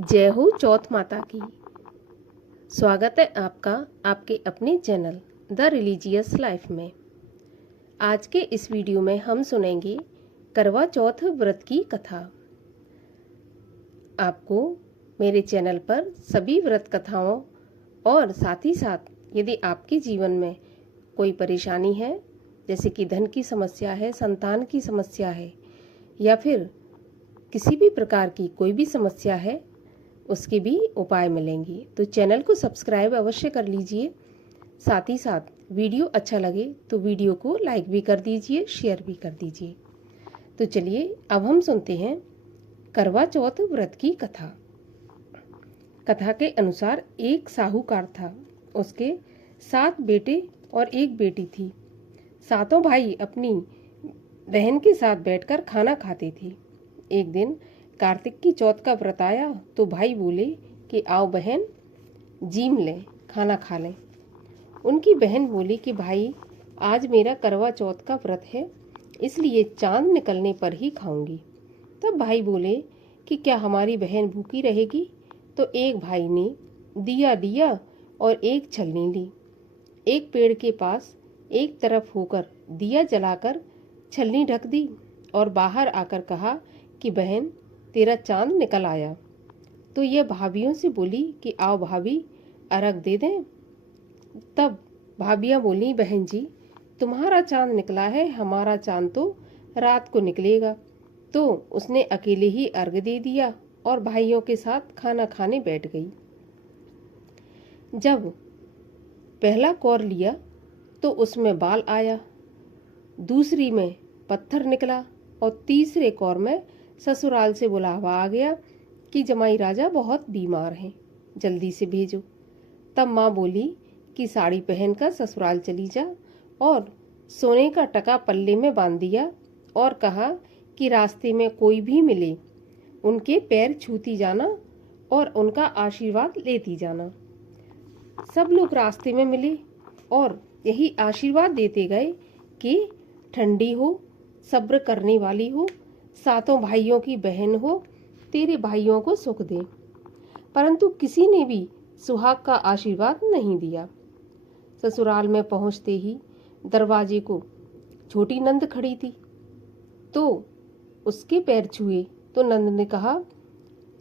जय हो चौथ माता की। स्वागत है आपका आपके अपने चैनल द रिलीजियस लाइफ में। आज के इस वीडियो में हम सुनेंगे करवा चौथ व्रत की कथा। आपको मेरे चैनल पर सभी व्रत कथाओं और साथ ही साथ यदि आपके जीवन में कोई परेशानी है, जैसे कि धन की समस्या है, संतान की समस्या है या फिर किसी भी प्रकार की कोई भी समस्या है, उसके भी उपाय मिलेंगे। तो चैनल को सब्सक्राइब अवश्य कर लीजिए। साथ ही साथ वीडियो अच्छा लगे तो वीडियो को लाइक भी कर दीजिए, शेयर भी कर दीजिए। तो चलिए अब हम सुनते हैं करवा चौथ व्रत की कथा। कथा के अनुसार एक साहूकार था, उसके 7 बेटे और एक बेटी थी। सातों भाई अपनी बहन के साथ बैठकर खाना खाते थे। एक दिन कार्तिक की चौथ का व्रत आया तो भाई बोले कि आओ बहन, जीम लें, खाना खा लें। उनकी बहन बोली कि भाई आज मेरा करवा चौथ का व्रत है, इसलिए चांद निकलने पर ही खाऊंगी। तब भाई बोले कि क्या हमारी बहन भूखी रहेगी? तो एक भाई ने दिया लिया और एक छलनी ली। एक पेड़ के पास एक तरफ होकर दिया जलाकर छलनी ढक दी और बाहर आकर कहा कि बहन तेरा चांद निकल आया। तो यह भाभियों से बोली कि आओ भाभी, अर्घ दे दें। तब भाभियां बोली, बहन जी तुम्हारा चांद निकला है, हमारा चांद तो रात को निकलेगा। तो उसने अकेले ही अर्घ दे दिया और भाइयों के साथ खाना खाने बैठ गई। जब पहला कौर लिया तो उसमें बाल आया, दूसरी में पत्थर निकला और तीसरे कौर में ससुराल से बुलावा आ गया कि जमाई राजा बहुत बीमार हैं, जल्दी से भेजो। तब माँ बोली कि साड़ी पहनकर ससुराल चली जा और सोने का टका पल्ले में बांध दिया और कहा कि रास्ते में कोई भी मिले उनके पैर छूती जाना और उनका आशीर्वाद लेती जाना। सब लोग रास्ते में मिले और यही आशीर्वाद देते गए कि ठंडी हो, सब्र करने वाली हो, सातों भाइयों की बहन हो, तेरे भाइयों को सुख दे। परंतु किसी ने भी सुहाग का आशीर्वाद नहीं दिया। ससुराल में पहुंचते ही दरवाजे को छोटी नंद खड़ी थी, तो उसके पैर छुए तो नंद ने कहा,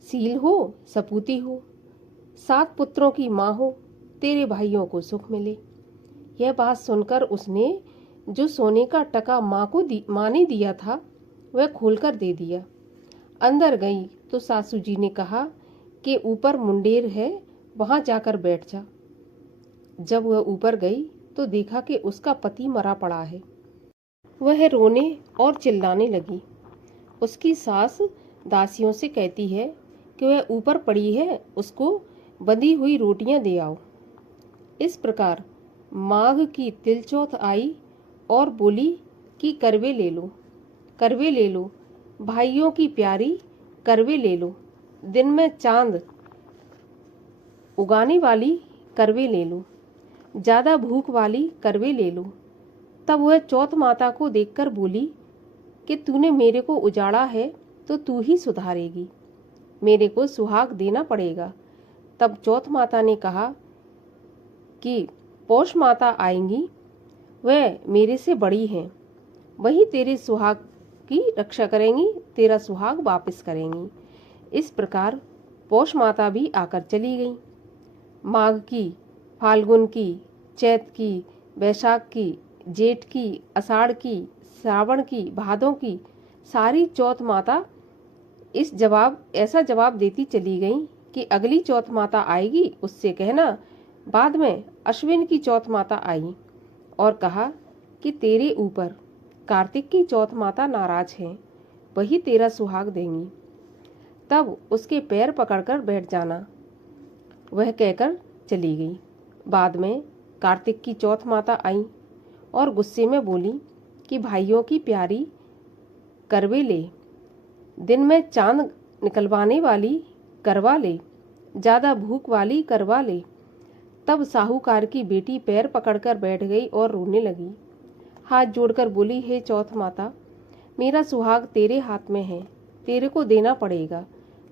सील हो, सपूती हो, 7 पुत्रों की माँ हो, तेरे भाइयों को सुख मिले। यह बात सुनकर उसने जो सोने का टका माँ ने दिया था वह खोलकर दे दिया। अंदर गई तो सासू जी ने कहा कि ऊपर मुंडेर है, वहां जाकर बैठ जा। जब वह ऊपर गई तो देखा कि उसका पति मरा पड़ा है। वह रोने और चिल्लाने लगी। उसकी सास दासियों से कहती है कि वह ऊपर पड़ी है, उसको बंधी हुई रोटियां दे आओ। इस प्रकार माघ की तिलचौथ आई और बोली कि करवे ले लो, करवे ले लो, भाइयों की प्यारी करवे ले लो, दिन में चांद उगाने वाली करवे ले लो, ज्यादा भूख वाली करवे ले लो। तब वह चौथ माता को देखकर बोली कि तूने मेरे को उजाड़ा है तो तू ही सुधारेगी, मेरे को सुहाग देना पड़ेगा। तब चौथ माता ने कहा कि पौष माता आएंगी, वह मेरे से बड़ी हैं, वही तेरे सुहाग की रक्षा करेंगी, तेरा सुहाग वापस करेंगी। इस प्रकार पौष माता भी आकर चली गई। माघ की, फाल्गुन की, चैत की, वैशाख की, जेठ की, आषाढ़ की, श्रावण की, भादों की सारी चौथ माता ऐसा जवाब देती चली गई कि अगली चौथ माता आएगी उससे कहना। बाद में अश्विन की चौथ माता आई और कहा कि तेरे ऊपर कार्तिक की चौथ माता नाराज है, वही तेरा सुहाग देंगी, तब उसके पैर पकड़कर बैठ जाना। वह कहकर चली गई। बाद में कार्तिक की चौथ माता आई और गुस्से में बोली कि भाइयों की प्यारी करवे ले, दिन में चांद निकलवाने वाली करवा ले, ज्यादा भूख वाली करवा ले। तब साहूकार की बेटी पैर पकड़कर बैठ गई और रोने लगी। हाथ जोड़कर बोली, हे चौथ माता, मेरा सुहाग तेरे हाथ में है, तेरे को देना पड़ेगा,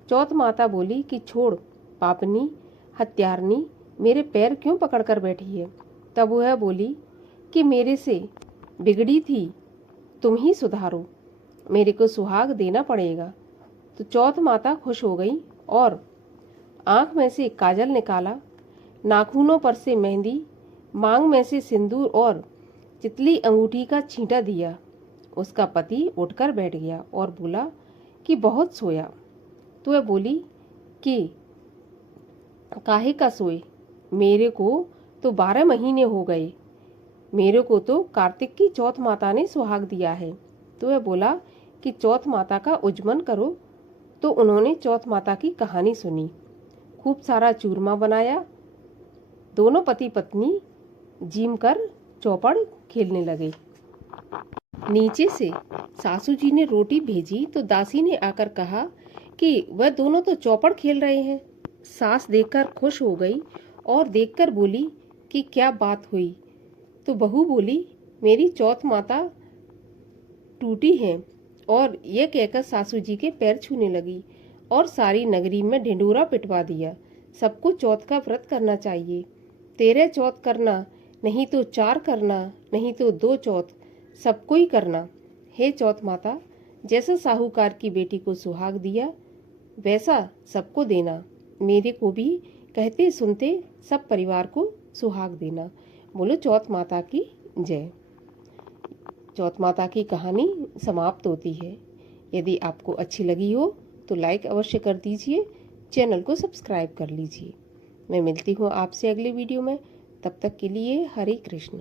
चौथ माता बोली कि छोड़ पापनी, हत्यारनी, मेरे पैर क्यों पकड़ कर बैठी है। तब वह बोली कि मेरे से बिगड़ी थी, तुम ही सुधारो, मेरे को सुहाग देना पड़ेगा। तो चौथ माता खुश हो गई और आंख में से काजल निकाला, नाखूनों पर से मेहंदी, मांग में से सिंदूर और चितली अंगूठी का छींटा दिया। उसका पति उठकर बैठ गया और बोला कि बहुत सोया। तो वह बोली कि काहे का सोए, मेरे को तो 12 महीने हो गए, मेरे को तो कार्तिक की चौथ माता ने सुहाग दिया है। तो वह बोला कि चौथ माता का उज्जमन करो। तो उन्होंने चौथ माता की कहानी सुनी, खूब सारा चूरमा बनाया। दोनों पति पत्नी जीम कर चौपड़ खेलने लगे। नीचे से सासू जी ने रोटी भेजी तो दासी ने आकर कहा कि वह दोनों तो चौपड़ खेल रहे हैं। सास देखकर खुश हो गई और देखकर बोली कि क्या बात हुई। तो बहू बोली मेरी चौथ माता टूटी है, और यह कहकर सासू जी के पैर छूने लगी और सारी नगरी में ढिंढोरा पिटवा दिया। सबको चौथ का व्रत करना चाहिए, 13 चौथ करना, नहीं तो 4 करना, नहीं तो 2 चौथ, सबको ही करना। हे चौथ माता, जैसा साहूकार की बेटी को सुहाग दिया वैसा सबको देना, मेरे को भी कहते सुनते सब परिवार को सुहाग देना। बोलो चौथ माता की जय। चौथ माता की कहानी समाप्त होती है। यदि आपको अच्छी लगी हो तो लाइक अवश्य कर दीजिए, चैनल को सब्सक्राइब कर लीजिए। मैं मिलती हूँ आपसे अगले वीडियो में, तब तक के लिए हरे कृष्ण।